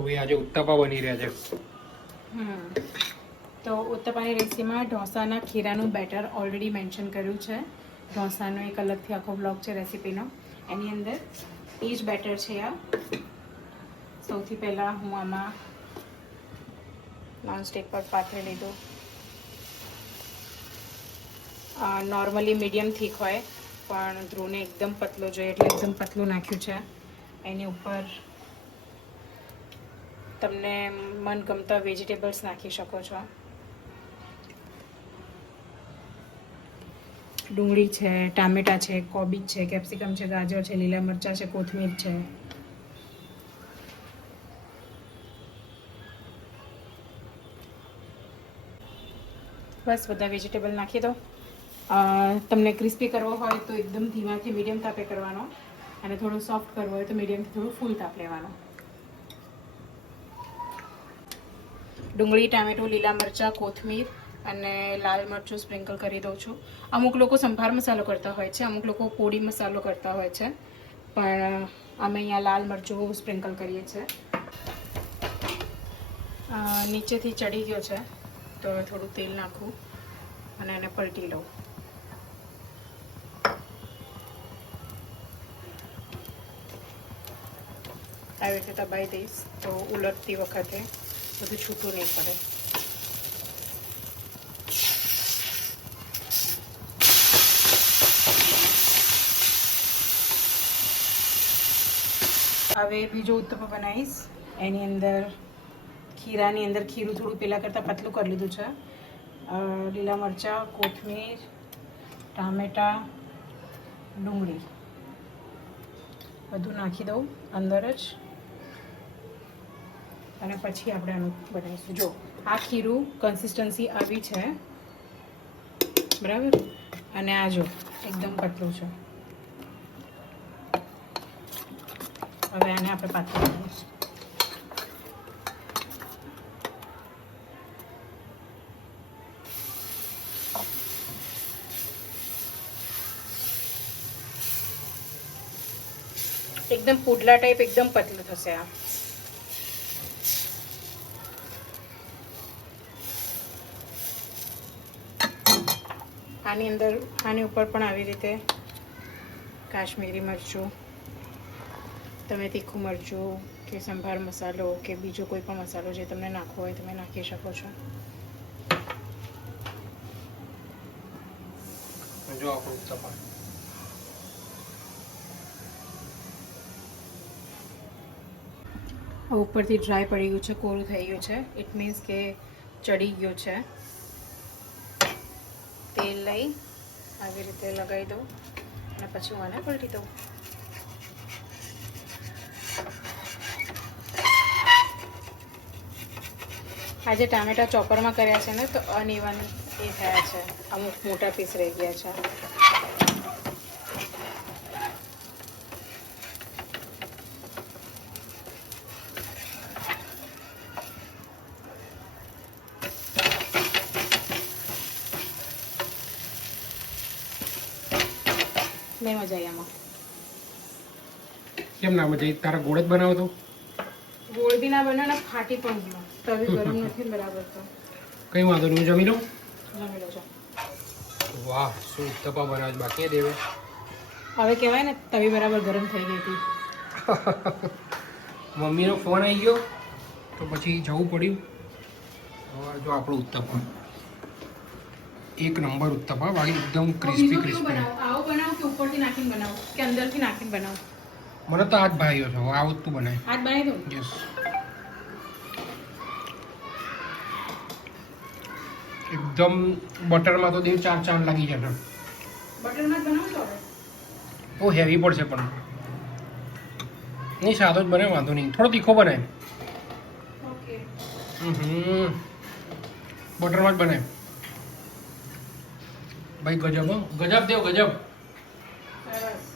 તો ભાઈ આજે ઉત્તપા બની રહ્યા છે. તો ઉત્તપાની રેસીપીમાં ઢોસાના ખીરાનું બેટર ઓલરેડી મેન્શન કર્યું છે. ઢોસાનો એક અલગથી આખો બ્લોગ છે રેસીપીનો, એની અંદર એ જ બેટર છે આ. સૌથી પહેલાં હું આમાં નોનસ્ટિક પર પાથરી લીધું. નોર્મલી મીડિયમ થીક હોય, પણ ધ્રુવને એકદમ પતલો જોઈએ એટલે એકદમ પતલું નાખ્યું છે. એની ઉપર તમને મનગમતા વેજીટેબલ્સ નાખી શકો છો. ડુંગળી છે, ટામેટા છે, કોબીજ છે, કેપ્સિકમ છે, ગાજર છે, લીલા મરચાં છે, કોથમીર છે. બસ બધા વેજીટેબલ નાખી દો. તમને ક્રિસ્પી કરવો હોય તો એકદમ ધીમાથી મીડિયમ તાપે કરવાનો, અને થોડું સોફ્ટ કરવો હોય તો મીડિયમથી થોડું ફૂલ તાપ લેવાનો. ડુંગળી, ટામેટું, લીલા મરચાં, કોથમીર અને લાલ મરચું સ્પ્રિંકલ કરી દઉં છું. અમુક લોકો સંભાર મસાલો કરતા હોય છે, અમુક લોકો પોડી મસાલો કરતા હોય છે, પણ અમે અહીંયા લાલ મરચું સ્પ્રિંકલ કરીએ છીએ. નીચેથી ચડી ગયો છે તો થોડું તેલ નાખું અને એને પલટી લઉં. આવી રીતે દબાઈ દઈશ તો ઉલટતી વખતે બધું છૂટું નહીં પડે. હવે બીજો ઉત્તપા બનાવીશ. એની અંદર ખીરાની અંદર ખીરું થોડું પહેલાં કરતાં પતલું કરી લીધું છે. લીલા મરચાં, કોથમીર, ટામેટાં, ડુંગળી બધું નાખી દઉં અંદર જ, અને પછી આપણે આનું બનાવીશું. જો આ ખીરું કન્સિસ્ટન્સી આવી છે, બરાબર, અને આ જો એકદમ પતલું છે. હવે આને આપણે પાથરી દઈએ. એકદમ પુડલા ટાઈપ એકદમ પતલું થશે આ. આની અંદર આની ઉપર પણ આવી રીતે કાશ્મીરી મરચું, તમે તીખું મરચું કે સંભાર મસાલો કે બીજો કોઈ પણ મસાલો જે તમને નાખવો હોય તમે નાખી શકો છો. જો આપણું ઉત્તપા ઉપરથી ડ્રાય પડી ગયું છે, કોરું થઈ ગયું છે. ઇટ મીન્સ કે ચડી ગયું છે. તેલ લઈ આવી રીતે લગાવી દઉં અને પછી હું આને પલટી દઉં. આજે ટામેટા ચોપરમાં કર્યા છે ને તો અનઇવન એ થયા છે, અમુક મોટા પીસ રહી ગયા છે. નહીં મજા આવી આમાં. કેમ ના મજા? તારા ગોળ જ બનાવો તો ગોળ બી ના બને ને ફાટી પણ ગયો. તવી ગરમ નથી બરાબર. તો કઈ વાંધો નહીં, જમી લઉં. જમી લો છો. વાહ, શું ઉત્તપા બનાવે છે બાકી દેવે. હવે કહેવાય ને તવી બરાબર ગરમ થઈ ગઈ હતી. મમ્મીનો ફોન આવી ગયો તો પછી જવું પડ્યું. હવે જો આપણું ઉત્તપા એક નંબર ઉત્તપા, બાકી એકદમ ક્રિસ્પી ક્રિસ્પી. આવો બનાવો કે ઉપરથી નાખીને બનાવો કે અંદરથી નાખીને બનાવો? મને તો આજ ભાઈઓ છે, આવું તું બનાય. આજ બનાવી દઉં. યસ, એકદમ બટરમાં તો 4 ચાંદ લાગી જાય. બટરમાં જ બનાવું તો હવે બહુ હેવી પડશે પણ નહીં, સાદો જ બને, વાંધો નહીં. થોડો તીખો બને. ઓકે. બટરમાં જ બને ભાઈ. ગજબ હો, ગજબ દેવ, ગજબ. સરસ.